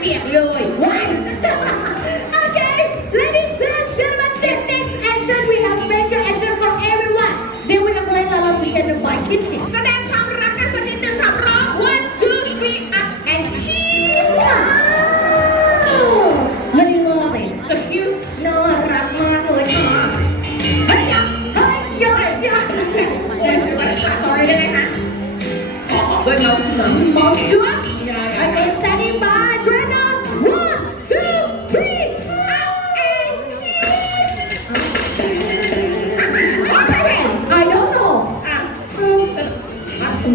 เปียกเลยว้าย Okay ladies and gentlemen the next action. We have special action for everyone. They will apply la la together by kissing. แสดงความรักกันสักนิดหนึ่งค่ะพร้อม one two three up and kiss Wow! Sorry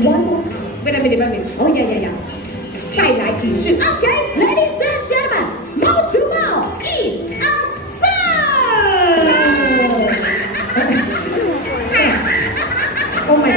one more time. Wait a minute, wait a minute. Oh, yeah, yeah, yeah. 再来一次. Okay, ladies and gentlemen, more to more. Oh my